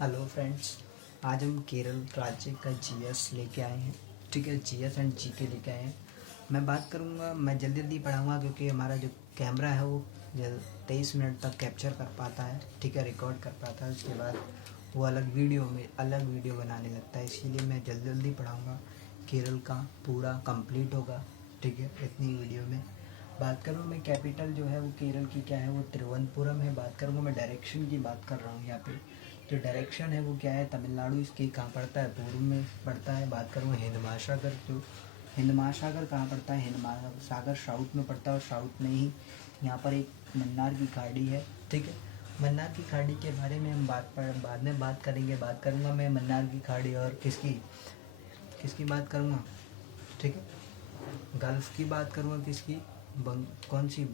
Hello friends, आज हम केरल राज्य का जीएस लेके आए हैं। ठीक है, जीएस एंड जीके लेके आए हैं। मैं बात करूँगा, मैं जल्दी जल्दी पढ़ाऊँगा क्योंकि हमारा जो कैमरा है वो 23 मिनट तक कैप्चर कर पाता है। ठीक है, रिकॉर्ड कर पाता है। उसके बाद वो अलग वीडियो बनाने लगता है, इसीलिए मैं जल्दी जल्दी पढ़ाऊँगा। केरल का पूरा कंप्लीट होगा। ठीक है, इतनी वीडियो में बात करूँ। मैं कैपिटल जो है वो केरल की क्या है, वो तिरुवनंतपुरम है। बात करूँगा मैं डायरेक्शन की बात कर रहा हूँ। यहाँ पे जो डायरेक्शन है वो क्या है, तमिलनाडु इसकी कहाँ पड़ता है, पूर्व में पड़ता है। बात करूँ हिंद महासागर, जो हिंद महासागर कहाँ पड़ता है, हिंद महासागर साउथ में पड़ता है। और साउथ में ही यहाँ पर एक मन्नार की खाड़ी है। ठीक है, मन्नार की खाड़ी के बारे में हम बाद में बात करेंगे। बात करूँगा मैं मन्नार की खाड़ी और किसकी किसकी बात करूँगा। ठीक है, गल्फ़ की बात करूँगा, किसकी, कौन सी,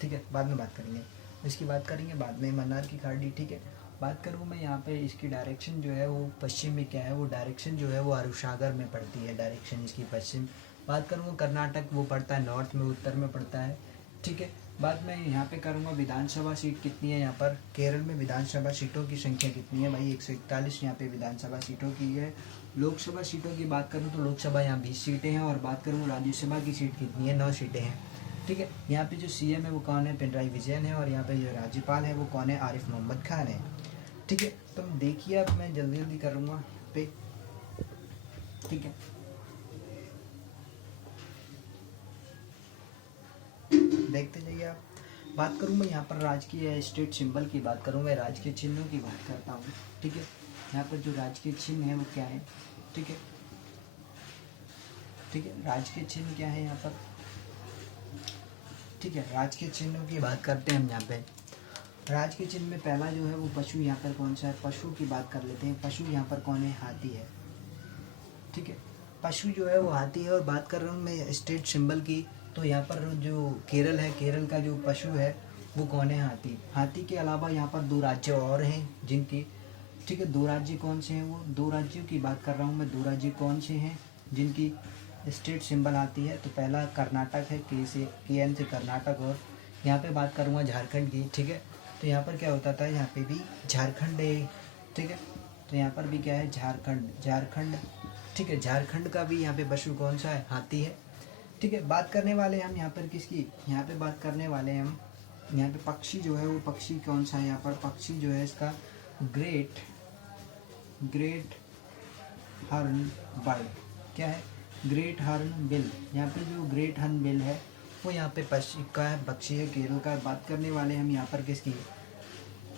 ठीक है, बाद में बात करेंगे। इसकी बात करेंगे बाद में, मन्नार की खाड़ी। ठीक है, बात करूँ मैं यहाँ पे इसकी डायरेक्शन जो है वो पश्चिम में क्या है, वो डायरेक्शन जो है वो अरब सागर में पड़ती है डायरेक्शन इसकी पश्चिम। बात करूँगा कर्नाटक, वो पड़ता है नॉर्थ में, उत्तर में पड़ता है। ठीक है, बाद में यहाँ पे करूँगा विधानसभा सीट कितनी है यहाँ पर केरल में, विधानसभा सीटों की संख्या कितनी है भाई, 141 यहाँ पे विधानसभा सीटों की है। लोकसभा सीटों की बात करूँ तो लोकसभा यहाँ 20 सीटें हैं। और बात करूँ राज्यसभा की सीट कितनी है, 9 सीटें हैं। ठीक है, यहाँ पे जो सीएम है वो कौन है, पिनराई विजयन है। और यहाँ पे जो राज्यपाल है वो कौन है, आरिफ मोहम्मद खान है। ठीक है, तो देखिए अब मैं जल्दी जल्दी करूँगा पे। ठीक है, देखते जाइए आप। बात करूँ मैं यहाँ पर राजकीय स्टेट सिंबल की बात करूँ, मैं राजकीय चिन्हों की बात करता हूँ। ठीक है, यहाँ पर जो राजकीय चिन्ह है वो क्या है। ठीक है, ठीक है, राजकीय चिन्ह क्या है यहाँ पर। ठीक है, राजकीय चिन्हों की बात करते हैं हम यहाँ पे। राजकीय चिन्ह में पहला जो है वो पशु, यहाँ पर कौन सा है, पशु की बात कर लेते हैं। पशु यहाँ पर कौन है, हाथी है। ठीक है, पशु जो है वो हाथी है। और बात कर रहा हूँ मैं स्टेट सिंबल की, तो यहाँ पर जो केरल है, केरल का जो पशु है वो कौन है, हाथी। हाथी के अलावा यहाँ पर 2 राज्य और हैं जिनकी, ठीक है, 2 राज्य कौन से हैं, वो 2 राज्यों की बात कर रहा हूँ मैं। 2 राज्य कौन से हैं जिनकी स्टेट सिंबल आती है, तो पहला कर्नाटक है, KN से कर्नाटक। और यहाँ पे बात करूँगा झारखंड की। ठीक है, तो यहाँ पर क्या होता था, यहाँ पे भी झारखंड है। ठीक है, तो यहाँ पर भी क्या है, झारखंड। ठीक है, झारखंड का भी यहाँ पे पशु कौन सा है, हाथी है। ठीक है, बात करने वाले हम यहाँ पर किसकी, यहाँ पे बात करने वाले हम यहाँ पे पक्षी जो है वो पक्षी कौन सा है, यहाँ पर पक्षी जो है इसका ग्रेट हर्न बर्ड क्या है, ग्रेट हर्न बिल। यहाँ पे जो ग्रेट हर्न बिल है वो यहाँ पे पक्षी है केरल का। बात करने वाले हम यहाँ पर किसकी,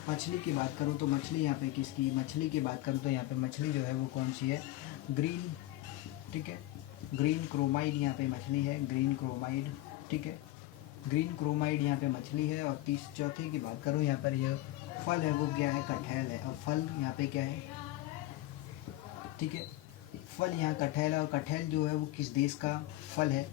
मछली की बात करूँ तो मछली यहाँ पे किसकी, मछली की बात करूँ तो यहाँ पे मछली जो है वो कौन सी है, ग्रीन। ठीक है, ग्रीन क्रोमाइड यहाँ पे मछली है, ग्रीन क्रोमाइड। ठीक है, ग्रीन क्रोमाइड यहाँ पे मछली है। और चौथे की बात करूँ, यहाँ पर यह फल है वो क्या है, कटहल है। और फल यहाँ पे क्या है, ठीक है, फल यहाँ कटहल है। और कटहल जो है वो किस देश का फल है।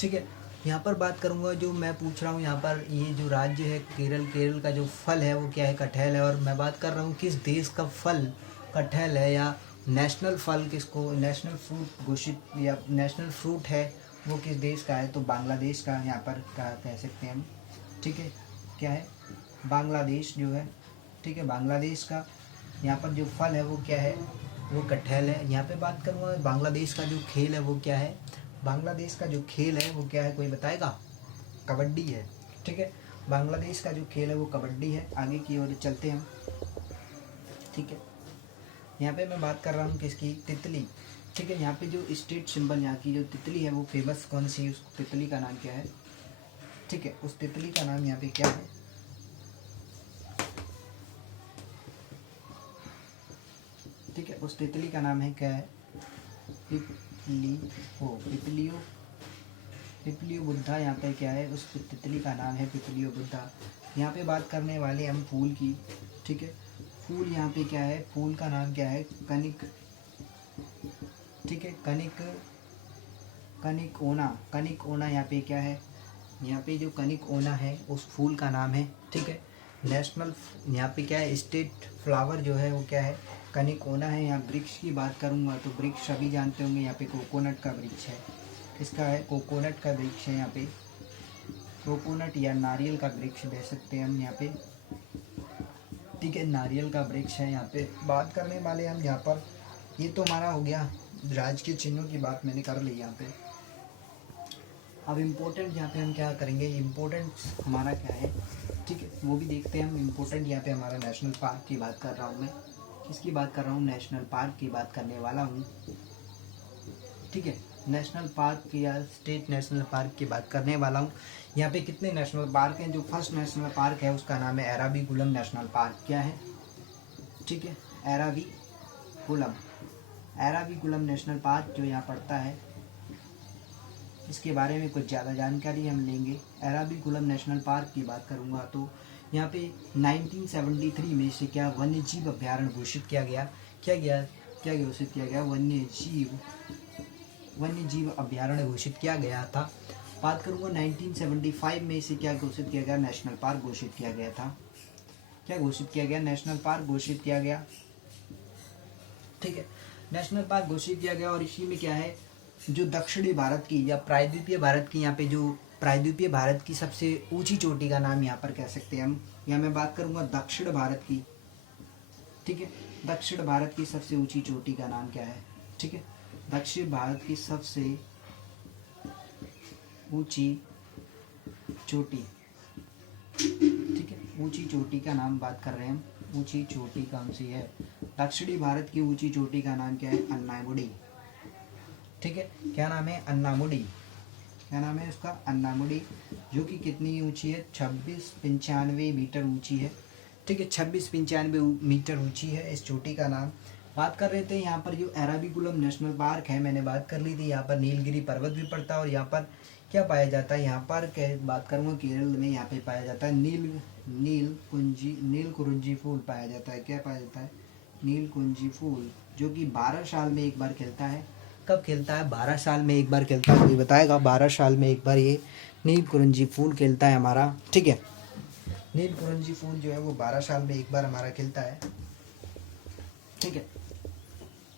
ठीक है, यहाँ पर बात करूँगा, जो मैं पूछ रहा हूँ यहाँ पर, ये जो राज्य है केरल का जो फल है वो क्या है, कटहल है। और मैं बात कर रहा हूँ किस देश का फल कटहल है, या नेशनल फल किसको, नेशनल फ्रूट घोषित या नेशनल फ्रूट है वो किस देश का है, तो बांग्लादेश का यहाँ पर कह सकते हैं हम। ठीक है, क्या है, बांग्लादेश जो है। ठीक है, बांग्लादेश का यहाँ पर जो फल है वो क्या है, वो कटहल है। यहाँ पे बात करूँगा बांग्लादेश का जो खेल है वो क्या है, बांग्लादेश का जो खेल है वो क्या है, कोई बताएगा, कबड्डी है। ठीक है, बांग्लादेश का जो खेल है वो कबड्डी है। आगे की ओर चलते हैं हम। ठीक है, यहाँ पे मैं बात कर रहा हूँ किसकी, तितली। ठीक है, यहाँ पे जो स्टेट सिंबल यहाँ की जो तितली है वो फेमस कौन सी, उस तितली का नाम क्या है। ठीक है, उस तितली का नाम यहाँ पे क्या है, ठीक है, उस तितली का नाम है क्या है, पिपलियो बुद्धा। यहाँ पे क्या है, उस तितली का नाम है पिपलियो बुद्धा। यहाँ पे बात करने वाले हम फूल की। ठीक है, फूल यहाँ पे क्या है, फूल का नाम क्या है, कनिक। ठीक है, कनिक ओना यहाँ पे क्या है, यहाँ पे जो कनिक ओना है उस फूल का नाम है। ठीक है, नेशनल यहाँ पे क्या है, स्टेट फ्लावर जो है वो क्या है, कनिक ओना है। यहाँ वृक्ष की बात करूँगा तो वृक्ष सभी जानते होंगे, यहाँ पे कोकोनट का वृक्ष है। किसका है, कोकोनट का वृक्ष है यहाँ पे, कोकोनट या नारियल का वृक्ष दे सकते हैं हम यहाँ पे। ठीक है, नारियल का वृक्ष है। यहाँ पे बात करने वाले हम यहाँ पर, ये तो हमारा हो गया राजकीय चिन्हों की बात मैंने कर ली यहाँ पे। अब इम्पोर्टेंट यहाँ पे हम क्या करेंगे, इम्पोर्टेंट हमारा क्या है, ठीक है, वो भी देखते हैं हम। इम्पोर्टेंट यहाँ पे हमारा नेशनल पार्क की बात कर रहा हूँ मैं। किसकी बात कर रहा हूँ, नेशनल पार्क की बात करने वाला हूँ। ठीक है, नेशनल पार्क की या स्टेट नेशनल पार्क की बात करने वाला हूँ। यहाँ पे कितने नेशनल पार्क हैं, जो फर्स्ट नेशनल पार्क है उसका नाम है एराविकुलम नेशनल पार्क। क्या है, ठीक है, एराविकुलम, एराविकुलम नेशनल पार्क जो यहाँ पड़ता है, इसके बारे में कुछ ज़्यादा जानकारी हम लेंगे। एराविकुलम नेशनल पार्क की बात करूँगा तो यहाँ पे 1973 में से क्या वन्य जीव अभ्यारण्य घोषित किया गया। क्या घोषित किया गया, वन्य जीव अभ्यारण्य घोषित किया गया था। बात करूँगा 1975 में से क्या घोषित किया गया, नेशनल पार्क घोषित किया गया था। क्या घोषित किया गया, नेशनल पार्क घोषित किया गया। ठीक है, नेशनल पार्क घोषित किया गया। और इसी में क्या है, जो दक्षिणी भारत की या प्रायद्वीपीय भारत की, यहाँ पे जो प्रायद्वीपीय भारत की सबसे ऊंची चोटी का नाम यहाँ पर कह सकते हैं हम। यहाँ मैं बात करूँगा दक्षिण भारत की। ठीक है, दक्षिण भारत की सबसे ऊंची चोटी का नाम क्या है। ठीक है, दक्षिण भारत की सबसे ऊंची चोटी, ठीक है, ऊंची चोटी का नाम बात कर रहे हैं हम। ऊंची चोटी कौन सी है, दक्षिणी भारत की ऊंची चोटी का नाम क्या है, अन्नामुडी। ठीक है, क्या नाम है, अन्नामुडी। क्या नाम है उसका, अन्नामुडी, जो कि कितनी ऊंची है, 2695 मीटर ऊंची है। ठीक है, 2695 मीटर ऊंची है इस चोटी का नाम। बात कर रहे थे यहाँ पर जो एराविकुलम नेशनल पार्क है, मैंने बात कर ली थी। यहाँ पर नीलगिरी पर्वत भी पड़ता है और यहाँ पर क्या पाया जाता है, यहाँ पर बात करूँगा केरल में यहाँ पे पाया जाता है नीलकुंजी फूल पाया जाता है। क्या पाया जाता है, नीलकुंजी फूल, जो कि 12 साल में एक बार खिलता है। कब खिलता है, 12 साल में एक बार खिलता है। कोई बताएगा, 12 साल में एक बार ये नीलकुंजी फूल खिलता है हमारा। ठीक है, नीलकुंजी फूल जो है वो 12 साल में एक बार हमारा खिलता है। ठीक है,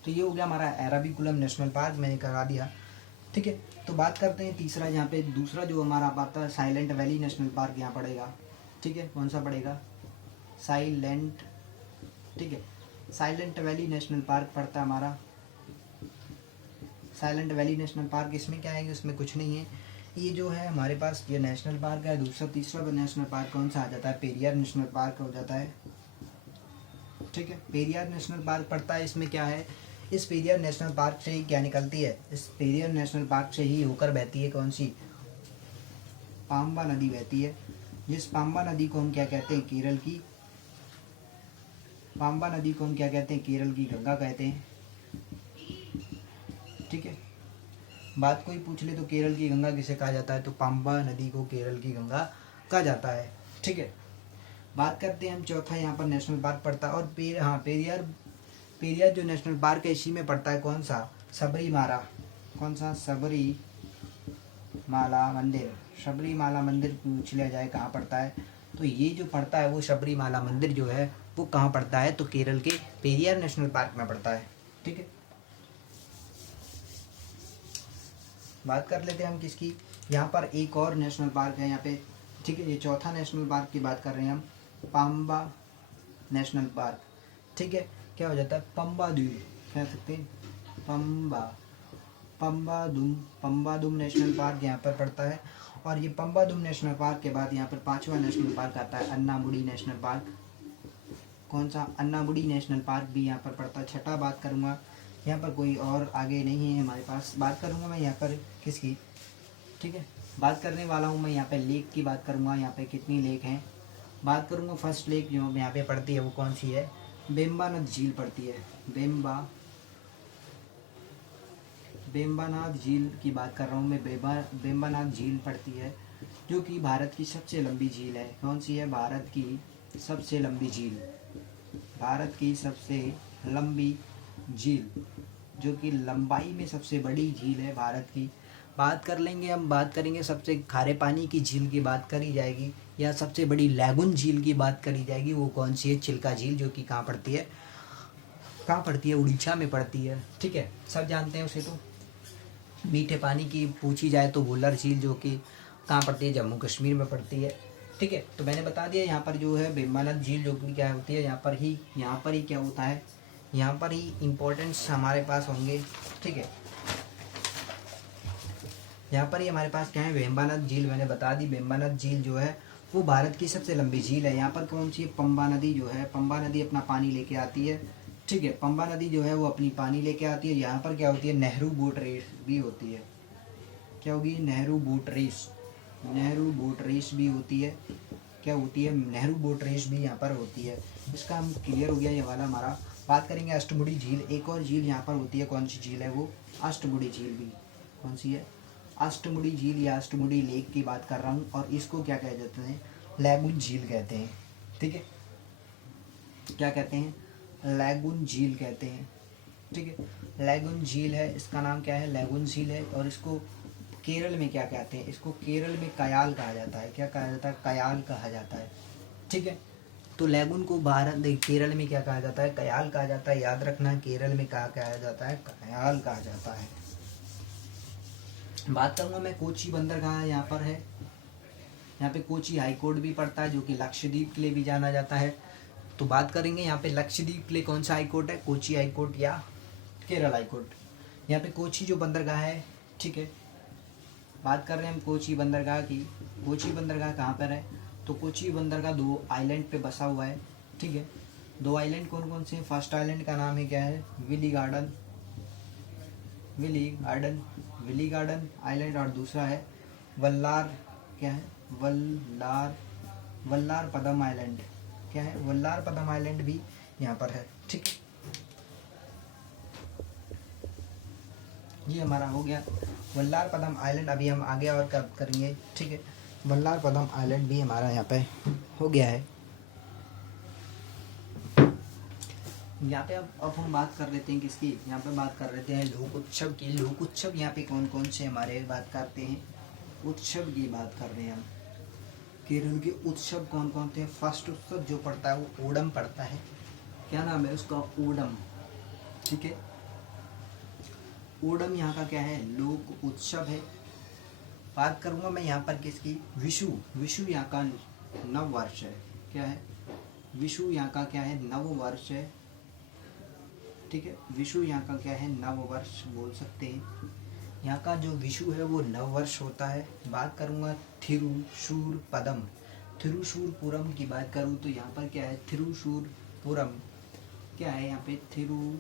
तो ये हो गया हमारा एराविकुलम नेशनल पार्क, मैंने करा दिया। ठीक है, तो बात करते हैं तीसरा, यहाँ पे दूसरा जो हमारा आता है साइलेंट वैली नेशनल पार्क यहाँ पड़ेगा। ठीक है, कौन सा पड़ेगा, साइलेंट। ठीक है, साइलेंट वैली नेशनल पार्क पड़ता है हमारा। साइलेंट वैली नेशनल पार्क, इसमें क्या है कि उसमें कुछ नहीं है। ये जो है हमारे पास ये नेशनल पार्क है। दूसरा तीसरा नेशनल पार्क कौन सा आ जाता है, पेरियार नेशनल पार्क हो जाता है। ठीक है, पेरियार नेशनल पार्क पड़ता है। इसमें क्या है, इस पेरियार नेशनल पार्क से ही क्या निकलती है, इस पेरियार नेशनल पार्क से ही होकर बहती है कौन सी, पाम्बा नदी बहती है। जिस पाम्बा नदी को हम क्या कहते हैं, केरल की, पाम्बा नदी को हम क्या कहते हैं, केरल की गंगा कहते हैं। ठीक है, बात कोई पूछ ले तो केरल की गंगा किसे कहा जाता है, तो पाम्बा नदी को केरल की गंगा कहा जाता है। ठीक है, बात करते हैं हम चौथा, यहाँ पर नेशनल पार्क पड़ता है। और पेरियार जो नेशनल पार्क है इसी में पड़ता है कौन सा, सबरीमाला। कौन सा, सबरीमाला मंदिर। सबरीमाला मंदिर पूछ लिया जाए कहाँ पड़ता है, तो ये जो पड़ता है वो सबरीमाला मंदिर जो है वो कहाँ पड़ता है, तो केरल के पेरियार नेशनल पार्क में पड़ता है। ठीक है, बात कर लेते हैं हम किसकी, यहाँ पर एक और नेशनल पार्क है यहाँ पे। ठीक है, ये चौथा नेशनल पार्क की बात कर रहे हैं हम, पाम्बा नेशनल पार्क। ठीक है, क्या हो जाता है, पम्बा द्वीप कह सकते हैं, पम्बादुम नेशनल पार्क यहाँ पर पड़ता है। और ये पम्बादुम नेशनल पार्क के बाद यहाँ पर पांचवा नेशनल पार्क आता है, अन्नामुडी नेशनल पार्क। कौन सा, अन्नामुडी नेशनल पार्क भी यहाँ पर पड़ता है। छठा बात करूँगा, यहाँ पर कोई और आगे नहीं है हमारे पास। बात करूँगा मैं यहाँ पर किसकी, ठीक है, बात करने वाला हूँ मैं यहाँ पे लेक की बात करूँगा। यहाँ पे कितनी लेक हैं, बात करूँगा फर्स्ट लेक जो यहाँ पे पड़ती है वो कौन सी है, बेम्बानद झील पड़ती है। बेम्बानाद झील की बात कर रहा हूँ मैं। बेम्बानाद झील पड़ती है, जो कि भारत की सबसे लंबी झील है। कौन सी है, भारत की सबसे लंबी झील, भारत की सबसे लंबी झील, जो कि लंबाई में सबसे बड़ी झील है भारत की। बात कर लेंगे हम, बात करेंगे सबसे खारे पानी की झील की बात करी जाएगी, या सबसे बड़ी लैगून झील की बात करी जाएगी, वो कौन सी है, चिल्का झील, जो कि कहाँ पड़ती है, उड़ीसा में पड़ती है। ठीक है, सब जानते हैं उसे। तो मीठे पानी की पूछी जाए तो वुलर झील, जो कि कहाँ पड़ती है, जम्मू कश्मीर में पड़ती है। ठीक है। तो मैंने बता दिया यहाँ पर जो है बेम्बानद झील जो कि क्या होती है, यहाँ पर ही क्या होता है, यहाँ पर ही इम्पोर्टेंस हमारे पास होंगे। ठीक है, यहाँ पर ही हमारे पास क्या है, बेम्बानद झील मैंने बता दी। बेम्बानद झील जो है वो भारत की सबसे लंबी झील है। यहाँ पर कौन सी पंबा नदी जो है, पंबा नदी अपना पानी लेके आती है। ठीक है, पंबा नदी जो है वो अपनी पानी लेके आती है। यहाँ पर क्या होती है, नेहरू बोट रेस भी होती है। क्या होगी, Nehru boat race, Nehru boat race भी होती है। क्या होती है, नेहरू बोट रेस भी यहाँ पर होती है। इसका हम क्लियर हो गया ये वाला हमारा। बात करेंगे अष्टमुड़ी झील, एक और झील यहाँ पर होती है। कौन सी झील है वो, अष्टमुड़ी झील भी। कौन सी है, अष्टमुड़ी झील या अष्टमुड़ी लेक की बात कर रहा हूँ। और इसको क्या कह जाते हैं, लैगून झील कहते हैं। ठीक है, क्या कहते हैं, लैगून झील कहते हैं। ठीक है, लैगून झील है, इसका नाम क्या है, लैगून झील है। और इसको केरल में क्या कहते हैं, इसको केरल में कयाल कहा जाता है। क्या कहा जाता है, कयाल कहा जाता है। ठीक है, तो लैगून को केरल में क्या कहा जाता है, कयाल कहा जाता है। याद रखना, केरल में क्या कहा जाता है, कयाल कहा जाता है। बात करूंगा मैं कोची बंदरगाह यहाँ पर है। यहाँ पे कोची हाई कोर्ट भी पड़ता है जो कि लक्षद्वीप के लिए भी जाना जाता है। तो बात करेंगे यहाँ पे लक्षद्वीप के लिए कौन सा हाई कोर्ट है, कोची हाई कोर्ट या केरल हाई कोर्ट। यहाँ पे कोची जो बंदरगाह है, ठीक है, बात कर रहे हैं हम कोची बंदरगाह की। कोची बंदरगाह कहाँ पर है, तो कोची बंदरगाह 2 आइलैंड पे बसा हुआ है। ठीक है, 2 आइलैंड कौन कौन से हैं, फर्स्ट आइलैंड का नाम है क्या है, Willingdon, Willingdon Island. और दूसरा है वल्लार, क्या है, वल्लार पदम आइलैंड। क्या है, वल्लार पदम आइलैंड भी यहाँ पर है। ठीक, ये हमारा हो गया वल्लार पदम आइलैंड। अभी हम आगे और क्या करेंगे, ठीक है, वल्लार पदम आइलैंड भी हमारा यहाँ पे हो गया है। यहाँ पे अब हम बात कर लेते हैं किसकी, यहाँ पे बात कर लेते हैं लोक उत्सव की। लोक उत्सव यहाँ पे कौन कौन से हमारे बात करते हैं, उत्सव की बात कर रहे हैं हम। केरल के उत्सव कौन कौन थे, फर्स्ट उत्सव जो पड़ता है वो ओणम पड़ता है। क्या नाम है उसका, ओणम। ठीक है, ओणम यहाँ का क्या है, लोक उत्सव है। बात करूँगा मैं यहाँ पर किसकी, विशु। विशु यहाँ का नव वर्ष है। क्या है, विशु यहाँ का क्या है, नव वर्ष है। ठीक है, विशु यहाँ का क्या है, नव वर्ष बोल सकते हैं। यहाँ का जो विशु है वो नव वर्ष होता है। बात करूँगा थिरुशूरपदम, थिरुशूरपुरम की बात करूँ तो यहाँ पर क्या है, थिरुशूरपुरम। क्या है यहाँ पे, थिरुशूरपुरम।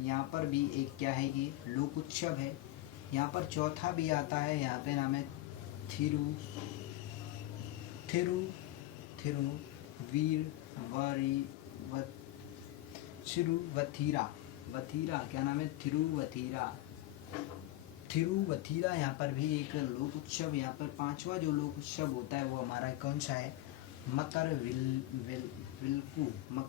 यहाँ पर भी एक क्या है, ये लोक उत्सव है। यहाँ पर चौथा भी आता है, यहाँ पे नाम है वथीरा। क्या नाम है, थिरुवथीरा। यहाँ पर भी एक लोक उत्सव। यहाँ पर 5वां जो लोक उत्सव होता है वो हमारा कौन सा है, मकर विलकू।